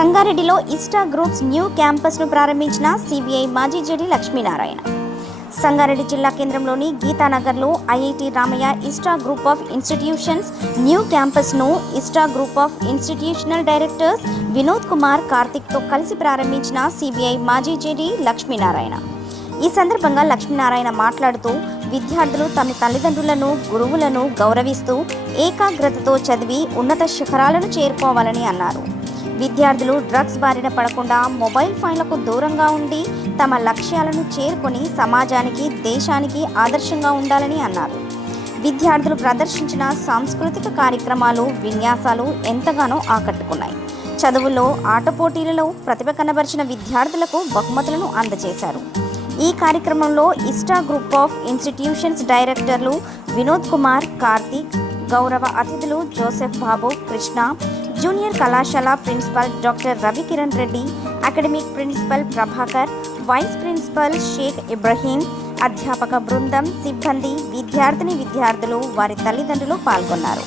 సంగారెడ్డిలో ఇస్టా groups new క్యాంపస్ను ప్రారంభించిన CBI మాజీ జేడీ లక్ష్మీనారాయణ. సంగారెడ్డి జిల్లా కేంద్రంలోని గీతానగర్లో IIT Ramaiah Ista group of institutions new క్యాంపస్ను Ista group of institutional directors Vinod Kumar కార్తిక్తో కలిసి ప్రారంభించిన సిబిఐ మాజీ జేడీ లక్ష్మీనారాయణ. ఈ సందర్భంగా లక్ష్మీనారాయణ మాట్లాడుతూ విద్యార్థులు తమ తల్లిదండ్రులను, గురువులను గౌరవిస్తూ ఏకాగ్రతతో చదివి ఉన్నత శిఖరాలను చేరుకోవాలని అన్నారు. విద్యార్థులు డ్రగ్స్ బారిన పడకుండా మొబైల్ ఫోన్లకు దూరంగా ఉండి తమ లక్ష్యాలను చేరుకొని సమాజానికి, దేశానికి ఆదర్శంగా ఉండాలని అన్నారు. విద్యార్థులు ప్రదర్శించిన సాంస్కృతిక కార్యక్రమాలు, విన్యాసాలు ఎంతగానో ఆకట్టుకున్నాయి. చదువుల్లో, ఆట పోటీలలో ప్రతిభ కనబరిచిన విద్యార్థులకు బహుమతులను అందజేశారు. ఈ కార్యక్రమంలో ఇస్టా గ్రూప్ ఆఫ్ ఇన్స్టిట్యూషన్స్ డైరెక్టర్లు వినోద్ కుమార్, కార్తిక్, గౌరవ అతిథులు జోసెఫ్ బాబు, కృష్ణ, జూనియర్ కళాశాల principal doctor Ravikiran Reddy, academic principal Prabhakar, vice principal Shaik Ibrahim, అధ్యాపక బృందం, సిబ్బంది, విద్యార్థులు, వారి తల్లిదండ్రులు పాల్గొన్నారు.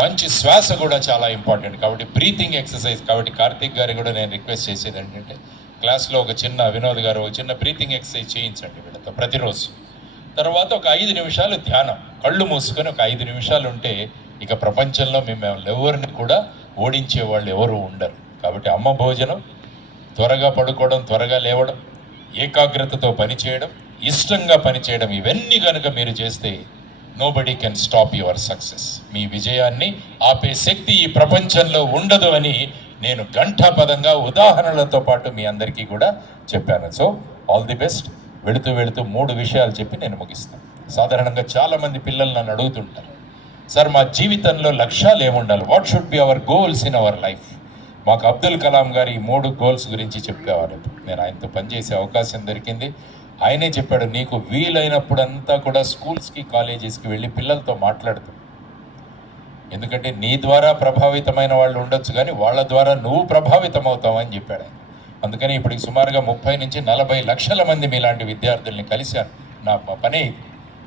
మంచి శ్వాస కూడా చాలా ఇంపార్టెంట్ కాబట్టి బ్రీతింగ్ ఎక్సర్సైజ్. కాబట్టి కార్తిక్ గారి కూడా నేను రిక్వెస్ట్ చేసేది ఏంటంటే క్లాస్లో ఒక చిన్న వినోద్ గారు ఒక చిన్న బ్రీతింగ్ ఎక్సర్సైజ్ చేయించండి వీళ్ళతో ప్రతిరోజు. తర్వాత ఒక 5 నిమిషాలు ధ్యానం, కళ్ళు మూసుకొని ఒక 5 నిమిషాలు ఉంటే ఇక ప్రపంచంలో మేము ఎవరిని కూడా ఓడించే వాళ్ళు ఎవరు ఉండరు. కాబట్టి అమ్మ భోజనం, త్వరగా పడుకోవడం, త్వరగా లేవడం, ఏకాగ్రతతో పనిచేయడం, ఇష్టంగా పనిచేయడం, ఇవన్నీ కనుక మీరు చేస్తే nobody can stop your success. మీ విజయాన్ని ఆపే శక్తి ఈ ప్రపంచంలో ఉండదు అని నేను ఘంటాపదంగా ఉదాహరణలతో పాటు మీ అందరికీ కూడా చెప్పాను. So all the best. వెళుతూ వెళుతూ 3 విషయాలు చెప్పి నేను ముగిస్తాను. సాధారణంగా చాలామంది పిల్లలు నన్ను అడుగుతుంటారు, సార్ మా జీవితంలో లక్ష్యాలు ఏముండాలి, what should be our goals in our life. మాకు అబ్దుల్ కలాం గారు ఈ 3 గోల్స్ గురించి చెప్పేవారు. నేను ఆయనతో పనిచేసే అవకాశం దొరికింది. ఆయనే చెప్పాడు, నీకు వీలైనప్పుడంతా కూడా స్కూల్స్కి, కాలేజెస్కి వెళ్ళి పిల్లలతో మాట్లాడుతూ, ఎందుకంటే నీ ద్వారా ప్రభావితమైన వాళ్ళు ఉండొచ్చు కానీ వాళ్ళ ద్వారా నువ్వు ప్రభావితం అవుతావు అని చెప్పాడు ఆయన. అందుకని ఇప్పటికి సుమారుగా 30 నుంచి 40 లక్షల మంది మీలాంటి విద్యార్థుల్ని కలిశాను. నా పని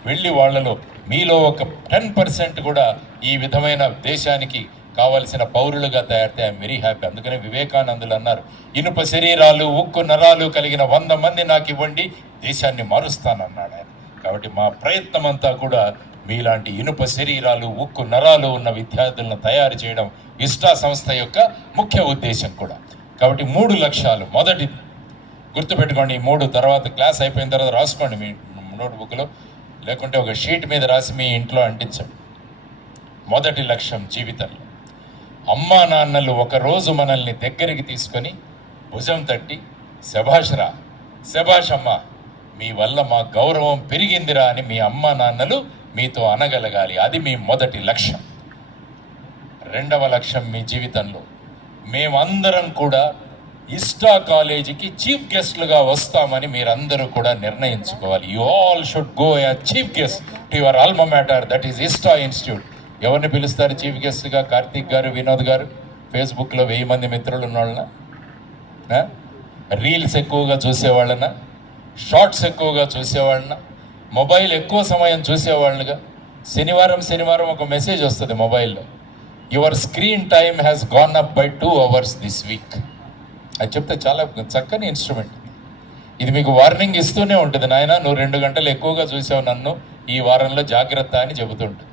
వెళ్ళి వాళ్ళలో మీలో ఒక 10% కూడా ఈ విధమైన దేశానికి కావలసిన పౌరులుగా తయారైతే ఐఎమ్ వెరీ హ్యాపీ. అందుకనే వివేకానందులు అన్నారు, ఇనుప శరీరాలు, ఉక్కు నరాలు కలిగిన 100 మంది నాకు ఇవ్వండి, దేశాన్ని మారుస్తానన్నాడు ఆయన. కాబట్టి మా ప్రయత్నం అంతా కూడా మీలాంటి ఇనుప శరీరాలు, ఉక్కు నరాలు ఉన్న విద్యార్థులను తయారు చేయడం ఇస్టా సంస్థ యొక్క ముఖ్య ఉద్దేశం కూడా. కాబట్టి 3 లక్ష్యాలు. మొదటిది గుర్తుపెట్టుకోండి, ఈ 3 తర్వాత క్లాస్ అయిపోయిన తర్వాత రాసుకోండి మీ నోట్బుక్లో, లేకుంటే ఒక షీట్ మీద రాసి మీ ఇంట్లో అంటించండి. మొదటి లక్ష్యం జీవితంలో, అమ్మా నాన్నలు ఒకరోజు మనల్ని దగ్గరికి తీసుకొని భుజం తట్టి, శభాష్ రా, శభాష్ అమ్మ, మీ వల్ల మా గౌరవం పెరిగిందిరా అని మీ అమ్మా నాన్నలు మీతో అనగలగాలి. అది మీ మొదటి లక్ష్యం. రెండవ లక్ష్యం, మీ జీవితంలో మేమందరం కూడా ఇస్టా కాలేజీకి చీఫ్ గెస్ట్లుగా వస్తామని మీరందరూ కూడా నిర్ణయించుకోవాలి. You all should go as chief guest to your alma mater, that is Ista institute. ఎవరిని పిలుస్తారు చీఫ్ గెస్ట్గా? కార్తీక్ గారు, వినోద్ గారు. ఫేస్బుక్లో 1000 మంది మిత్రులు ఉన్నవాళ్ళన, రీల్స్ ఎక్కువగా చూసేవాళ్ళన, షార్ట్స్ ఎక్కువగా చూసేవాళ్ళన, మొబైల్ ఎక్కువ సమయం చూసేవాళ్ళుగా. శనివారం ఒక మెసేజ్ వస్తుంది మొబైల్లో, your screen time has gone up by 2 hours this week. అది చెప్తే చాలా చక్కని ఇన్స్ట్రుమెంట్. ఇది మీకు వార్నింగ్ ఇస్తూనే ఉంటుంది, నాయన నువ్వు 2 గంటలు ఎక్కువగా చూసావు నన్ను, ఈ వారంలో జాగ్రత్త అని చెబుతుంటుంది.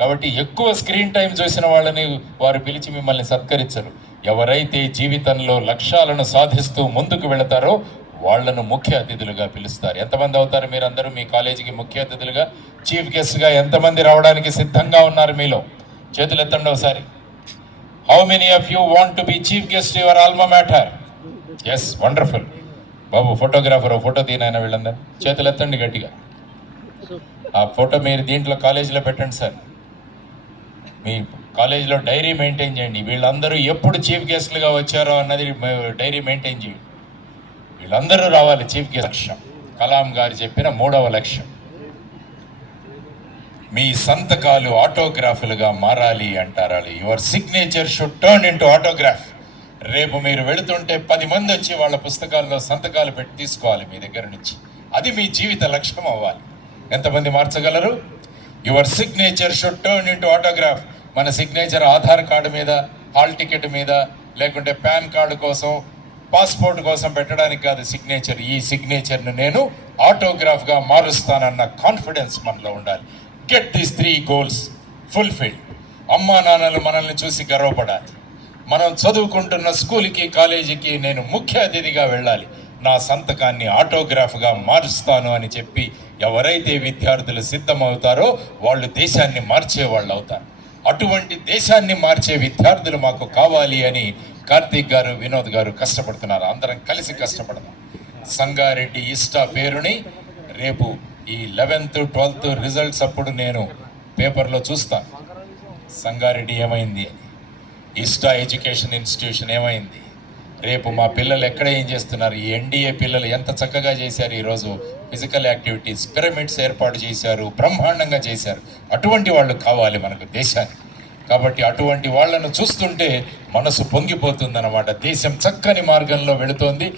కాబట్టి ఎక్కువ స్క్రీన్ టైం చూసిన వాళ్ళని వారు పిలిచి మిమ్మల్ని సత్కరించరు. ఎవరైతే జీవితంలో లక్ష్యాలను సాధిస్తూ ముందుకు వెళతారో వాళ్లను ముఖ్య అతిథులుగా పిలుస్తారు. ఎంతమంది అవుతారు మీరందరూ మీ కాలేజీకి ముఖ్య అతిథులుగా, చీఫ్ గెస్ట్గా ఎంతమంది రావడానికి సిద్ధంగా ఉన్నారు? మీలో చేతులు ఎత్తండి ఒకసారి. How many of you want to be chief guest your alma mater? Yes, wonderful. బాబు ఫోటోగ్రాఫర్, ఫోటో తీనైనా వీళ్ళందరూ చేతులు ఎత్తండి గట్టిగా. ఆ ఫోటో మీరు దీంట్లో కాలేజీలో పెట్టండి సార్. మీ కాలేజీలో డైరీ మెయింటైన్ చేయండి. వీళ్ళందరూ ఎప్పుడు చీఫ్ గెస్ట్లుగా వచ్చారో అన్నది డైరీ మెయింటైన్ చేయండి. వీళ్ళందరూ రావాలి చీఫ్ గెస్ట్. లక్ష్యం, కలాం గారు చెప్పిన 3వ లక్ష్యం, మీ సంతకాలు ఆటోగ్రాఫ్లుగా మారాలి అంటారు. Your signature should turn into autograph. రేపు మీరు వెళుతుంటే 10 మంది వచ్చి వాళ్ళ పుస్తకాల్లో సంతకాలు పెట్టి తీసుకోవాలి మీ దగ్గర నుంచి. అది మీ జీవిత లక్ష్యం అవ్వాలి. ఎంతమంది మార్చగలరు? Your signature should turn into autograph. మన సిగ్నేచర్ ఆధార్ కార్డు మీద, హాల్ టికెట్ మీద, లేకుంటే పాన్ కార్డు కోసం, పాస్పోర్ట్ కోసం పెట్టడానికి కాదు సిగ్నేచర్. ఈ సిగ్నేచర్ను నేను ఆటోగ్రాఫ్గా మారుస్తానన్న కాన్ఫిడెన్స్ మనలో ఉండాలి. Get these 3 goals fulfilled. అమ్మా నాన్నలు మనల్ని చూసి గర్వపడాలి. మనం చదువుకుంటున్న స్కూల్కి, కాలేజీకి నేను ముఖ్య అతిథిగా వెళ్ళాలి. నా సంతకాన్ని ఆటోగ్రాఫ్గా మారుస్తాను అని చెప్పి ఎవరైతే విద్యార్థులు సిద్ధమవుతారో వాళ్ళు దేశాన్ని మార్చే వాళ్ళు అవుతారు. అటువంటి దేశాన్ని మార్చే విద్యార్థులు మాకు కావాలి అని కార్తీక్ గారు, వినోద్ గారు కష్టపడుతున్నారు. అందరం కలిసి కష్టపడదాం. సంగారెడ్డి ఇస్టా పేరుని రేపు ఈ 11th 12th రిజల్ట్స్ అప్పుడు నేను పేపర్లో చూస్తాను. సంగారెడ్డి ఏమైంది అని, ఇస్టా ఎడ్యుకేషన్ ఇన్స్టిట్యూషన్ ఏమైంది, రేపు మా పిల్లలు ఎక్కడ ఏం చేస్తున్నారు, ఈ ఎన్డీఏ పిల్లలు ఎంత చక్కగా చేశారు. ఈరోజు ఫిజికల్ యాక్టివిటీస్, పిరమిడ్స్ ఏర్పాటు చేశారు, బ్రహ్మాండంగా చేశారు. అటువంటి వాళ్ళు కావాలి మనకు దేశానికి. కాబట్టి అటువంటి వాళ్ళను చూస్తుంటే మనసు పొంగిపోతుందన్నమాట. దేశం చక్కని మార్గంలో వెళుతోంది.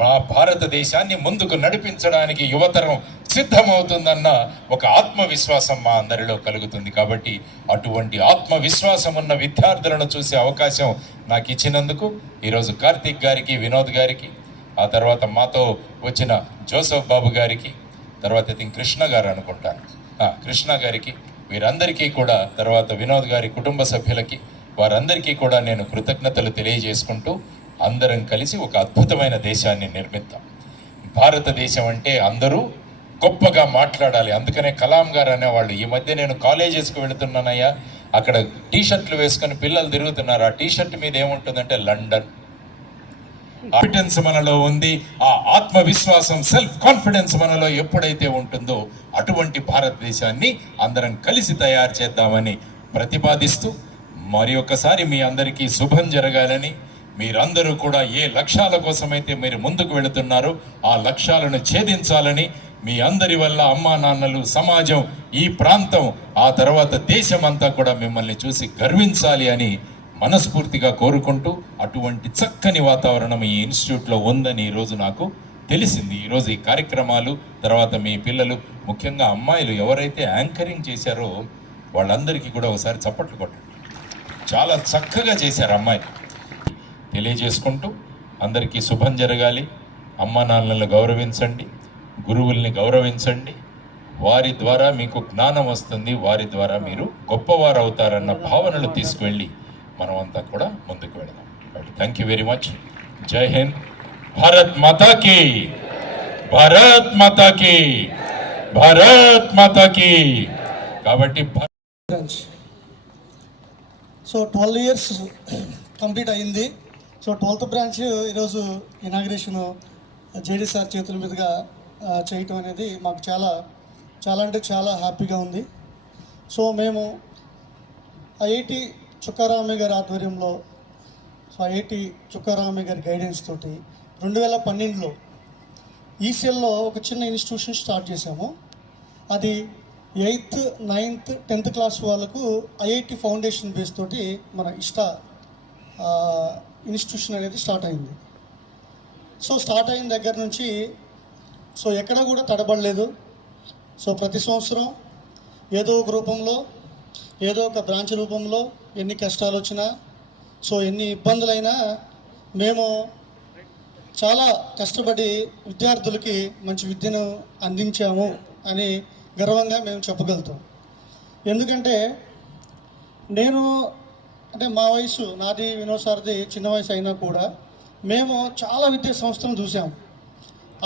మా భారతదేశాన్ని ముందుకు నడిపించడానికి యువతరం సిద్ధమవుతుందన్న ఒక ఆత్మవిశ్వాసం మా అందరిలో కలుగుతుంది. కాబట్టి అటువంటి ఆత్మవిశ్వాసం ఉన్న విద్యార్థులను చూసే అవకాశం నాకు ఇచ్చినందుకు ఈరోజు కార్తీక్ గారికి, వినోద్ గారికి, ఆ తర్వాత మాతో వచ్చిన జోసఫ్ బాబు గారికి, తర్వాత కృష్ణ గారు అనుకుంటాను, కృష్ణ గారికి, వీరందరికీ కూడా, తర్వాత వినోద్ గారి కుటుంబ సభ్యులకి, వారందరికీ కూడా నేను కృతజ్ఞతలు తెలియజేసుకుంటూ అందరం కలిసి ఒక అద్భుతమైన దేశాన్ని నిర్మిద్దాం. భారతదేశం అంటే అందరూ గొప్పగా మాట్లాడాలి. అందుకనే కలాం గారు అనేవాళ్ళు, ఈ మధ్య నేను కాలేజెస్కి వెళుతున్నానయ్యా, అక్కడ టీషర్ట్లు వేసుకొని పిల్లలు తిరుగుతున్నారు. ఆ టీషర్ట్ మీద ఏముంటుందంటే లండన్. కాన్ఫిడెన్స్ మనలో ఉంది, ఆ ఆత్మవిశ్వాసం, సెల్ఫ్ కాన్ఫిడెన్స్ మనలో ఎప్పుడైతే ఉంటుందో అటువంటి భారతదేశాన్ని అందరం కలిసి తయారు చేద్దామని ప్రతిపాదిస్తూ మరి ఒక్కసారి మీ అందరికీ శుభం జరగాలని, మీరందరూ కూడా ఏ లక్ష్యాల కోసమైతే మీరు ముందుకు వెళుతున్నారో ఆ లక్ష్యాలను ఛేదించాలని, మీ అందరి వల్ల అమ్మా నాన్నలు, సమాజం, ఈ ప్రాంతం, ఆ తర్వాత దేశం అంతా కూడా మిమ్మల్ని చూసి గర్వించాలి అని మనస్ఫూర్తిగా కోరుకుంటూ, అటువంటి చక్కని వాతావరణం ఈ ఇన్స్టిట్యూట్లో ఉందని ఈరోజు నాకు తెలిసింది. ఈరోజు ఈ కార్యక్రమాలు తర్వాత మీ పిల్లలు, ముఖ్యంగా అమ్మాయిలు ఎవరైతే యాంకరింగ్ చేశారో వాళ్ళందరికీ కూడా ఒకసారి చప్పట్లు కొట్టండి. చాలా చక్కగా చేశారు అమ్మాయి. తెలియజేసుకుంటూ అందరికీ శుభం జరగాలి. అమ్మా నాన్నలను గౌరవించండి, గురువుల్ని గౌరవించండి. వారి ద్వారా మీకు జ్ఞానం వస్తుంది, వారి ద్వారా మీరు గొప్పవారు అవుతారన్న భావనలు తీసుకువెళ్ళి మనం అంతా కూడా ముందుకు వెళదాం. Thank you very much. జై హింద్. భారత్ మాతాకి, భారత్ మాతాకి, భారత్ మాతాకి. కాబట్టి సో 12 years కంప్లీట్ అయింది. సో 12th బ్రాంచ్ ఈరోజు ఇనాగ్రేషన్ జేడీ సార్ చేతుల మీదుగా చేయటం అనేది మాకు చాలా చాలా అంటే చాలా హ్యాపీగా ఉంది. సో మేము ఐఐటి చుక్కారామయ్య గారి ఆధ్వర్యంలో, సో ఐఐటి చుక్కారామయ్య గారి గైడెన్స్ తోటి 2012లో ఈసీఎల్లో ఒక చిన్న ఇన్స్టిట్యూషన్ స్టార్ట్ చేశాము. అది 8th, 9th, 10th క్లాస్ వాళ్ళకు ఐఐటి ఫౌండేషన్ బేస్ తోటి మన ఇన్స్టిట్యూషన్ అనేది స్టార్ట్ అయింది. సో స్టార్ట్ అయిన దగ్గర నుంచి సో ఎక్కడ కూడా తడబడలేదు. సో ప్రతి సంవత్సరం ఏదో ఒక రూపంలో, ఏదో ఒక బ్రాంచ్ రూపంలో ఎన్ని కష్టాలు వచ్చినా, సో ఎన్ని ఇబ్బందులైనా మేము చాలా కష్టపడి విద్యార్థులకి మంచి విద్యను అందించాము అని గర్వంగా మేము చెప్పగలుగుతాం. ఎందుకంటే మా వయసు, నాది వినోద్ సార్ది చిన్న వయసు అయినా కూడా మేము చాలా విద్యా సంస్థలను చూసాము.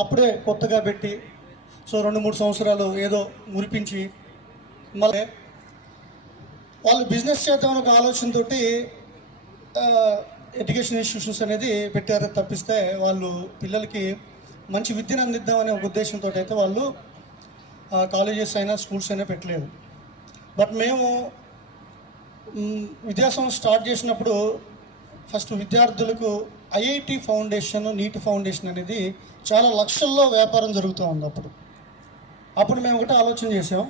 అప్పుడే కొత్తగా పెట్టి సో 2-3 సంవత్సరాలు ఏదో మురిపించి మళ్ళీ వాళ్ళు బిజినెస్ చేద్దామని ఒక ఆలోచనతో ఎడ్యుకేషన్ ఇన్స్టిట్యూషన్స్ అనేది పెట్టారు తప్పిస్తే వాళ్ళు పిల్లలకి మంచి విద్యను అందిద్దామనే ఒక ఉద్దేశంతో అయితే వాళ్ళు కాలేజెస్ అయినా స్కూల్స్ అయినా పెట్టలేదు. బట్ మేము విద్యాసంస్థ స్టార్ట్ చేసినప్పుడు ఫస్ట్ విద్యార్థులకు ఐఐటి ఫౌండేషన్, నీట్ ఫౌండేషన్ అనేది చాలా లక్షల్లో వ్యాపారం జరుగుతూ ఉంది. అప్పుడు మేము ఒకటే ఆలోచన చేసాం.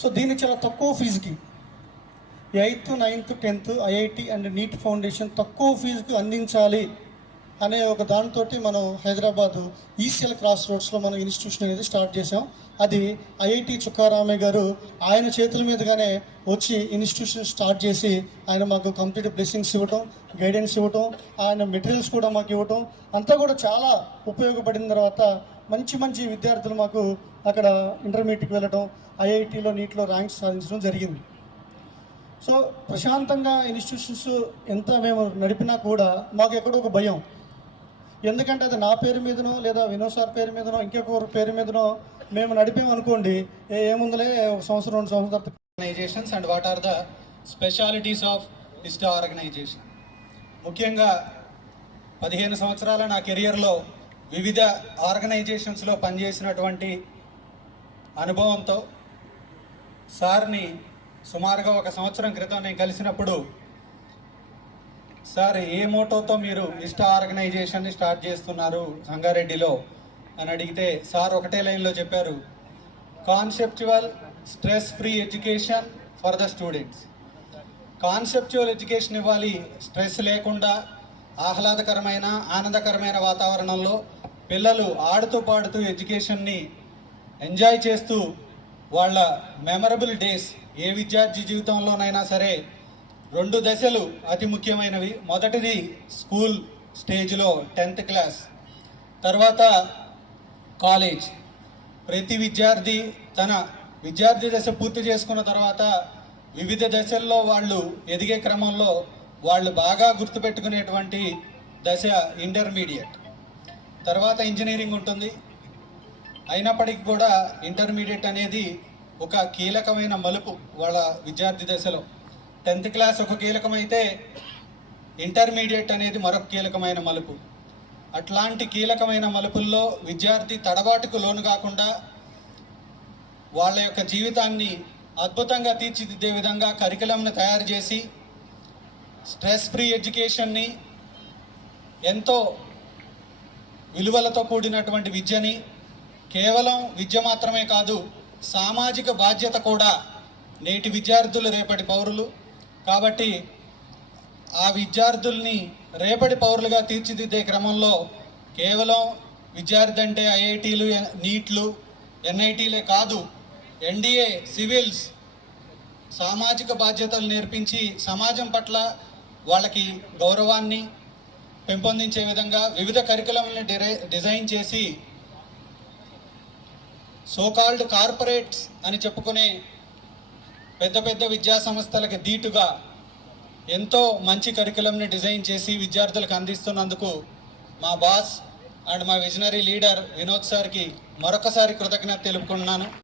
సో దీన్ని చాలా తక్కువ ఫీజుకి 8th, 9th, 10th IIT and neat foundation తక్కువ ఫీజుకి అందించాలి అనే ఒక దానితో మనం హైదరాబాద్ ఈసీఎల్ క్రాస్ రోడ్స్లో మనం ఇన్స్టిట్యూషన్ అనేది స్టార్ట్ చేసాం. అది ఐఐటి చుక్కారామయ్య గారు ఆయన చేతుల మీదుగానే వచ్చి ఇన్స్టిట్యూషన్ స్టార్ట్ చేసి ఆయన మాకు కంప్లీట్ బ్లెస్సింగ్స్ ఇవ్వటం, గైడెన్స్ ఇవ్వటం, ఆయన మెటీరియల్స్ కూడా మాకు ఇవ్వటం అంతా కూడా చాలా ఉపయోగపడిన తర్వాత మంచి మంచి విద్యార్థులు మాకు అక్కడ ఇంటర్మీడియట్కి వెళ్ళటం, ఐఐటిలో నీట్లో ర్యాంక్స్ సాధించడం జరిగింది. సో ప్రశాంతంగా ఇన్స్టిట్యూషన్స్ ఎంత మేము నడిపినా కూడా మాకు ఎక్కడో ఒక భయం. ఎందుకంటే అది నా పేరు మీదనో లేదా వినోద్ సార్ పేరు మీదనో ఇంకొకరి పేరు మీదనో మేము నడిపామనుకోండి, ఏముందులే ఒక సంవత్సరం 2 సంవత్సరాల organisations and what are the specialities of ISTA organisation. ముఖ్యంగా 15 సంవత్సరాల నా కెరియర్లో వివిధ ఆర్గనైజేషన్స్లో పనిచేసినటువంటి అనుభవంతో సార్ని సుమారుగా 1 సంవత్సరం క్రితం నేను కలిసినప్పుడు, సార్ ఏ మోటోతో మీరు ISTA ఆర్గనైజేషన్ని స్టార్ట్ చేస్తున్నారు సంగారెడ్డిలో అని అడిగితే సార్ ఒకటే లైన్లో చెప్పారు, conceptual stress free education for the students. Conceptual education ఇవ్వాలి, స్ట్రెస్ లేకుండా ఆహ్లాదకరమైన ఆనందకరమైన వాతావరణంలో పిల్లలు ఆడుతూ పాడుతూ ఎడ్యుకేషన్ని ఎంజాయ్ చేస్తూ వాళ్ళ మెమరబుల్ డేస్, ఏ విద్యార్థి జీవితంలోనైనా సరే 2 దశలు అతి ముఖ్యమైనవి. మొదటిది స్కూల్ స్టేజ్లో 10th క్లాస్, తర్వాత కాలేజ్. ప్రతి విద్యార్థి తన విద్యార్థి దశ పూర్తి చేసుకున్న తర్వాత వివిధ దశల్లో వాళ్ళు ఎదిగే క్రమంలో వాళ్ళు బాగా గుర్తుపెట్టుకునేటువంటి దశ ఇంటర్మీడియట్, తర్వాత ఇంజనీరింగ్ ఉంటుంది. అయినప్పటికీ కూడా ఇంటర్మీడియట్ అనేది ఒక కీలకమైన మలుపు వాళ్ళ విద్యార్థి దశలో. 10th క్లాస్ ఒక కీలకమైతే ఇంటర్మీడియట్ అనేది మరొక కీలకమైన మలుపు. అట్లాంటి కీలకమైన మలుపుల్లో విద్యార్థి తడబాటుకు లోను కాకుండా వాళ్ళ యొక్క జీవితాన్ని అద్భుతంగా తీర్చిదిద్దే విధంగా కరికులంను తయారు చేసి స్ట్రెస్ ఫ్రీ ఎడ్యుకేషన్ని, ఎంతో విలువలతో కూడినటువంటి విద్యని, కేవలం విద్య మాత్రమే కాదు సామాజిక బాధ్యత కూడా. నేటి విద్యార్థులు రేపటి పౌరులు కాబట్టి ఆ విద్యార్థుల్ని రేపటి పౌరులుగా తీర్చిదిద్దే క్రమంలో కేవలం విద్యార్థి అంటే ఐఐటీలు, నీట్లు, ఎన్ఐటీలే కాదు, ఎన్డీఏ, సివిల్స్, సామాజిక బాధ్యతలు నేర్పించి సమాజం పట్ల వాళ్ళకి గౌరవాన్ని పెంపొందించే విధంగా వివిధ కరికులంని డిజైన్ చేసి సోకాల్డ్ కార్పొరేట్స్ అని చెప్పుకునే పెద్ద పెద్ద విద్యా సంస్థలకి ధీటుగా ఎంతో మంచి కరికులంని డిజైన్ చేసి విద్యార్థులకు అందిస్తున్నందుకు మా బాస్ అండ్ మా విజనరీ లీడర్ వినోద్ సార్కి మరొకసారి కృతజ్ఞత తెలుపుకుంటున్నాను.